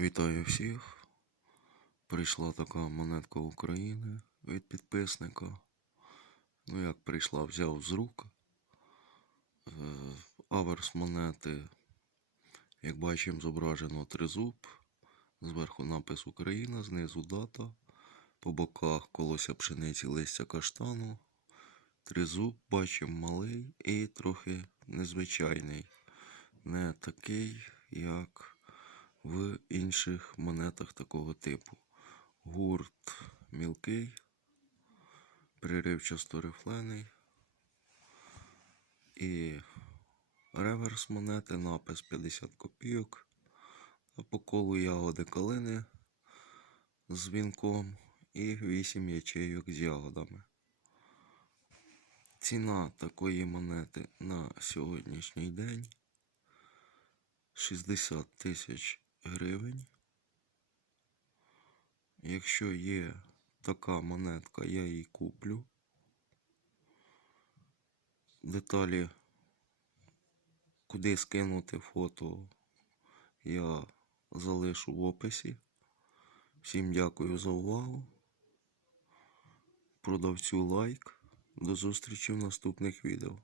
Вітаю всіх. Прийшла така монетка України від підписника. Ну, як прийшла, взяв з рук. Е, Аверс монети, як бачимо, зображено тризуб. Зверху напис Україна, знизу дата. По боках колося пшениці листя каштану. Тризуб бачимо малий і трохи незвичайний. Не такий, як в інших монетах такого типу. Гурт мілкий, приривчасто рифлений. І реверс монети, напис 50 копійок. По колу ягоди калини з вінком і 8 ячейок з ягодами. Ціна такої монети на сьогоднішній день 60 тисяч гривень. Якщо є така монетка, я її куплю. Деталі, куди скинути фото, я залишу в описі. Всім дякую за увагу. Продавцю лайк. До зустрічі в наступних відео.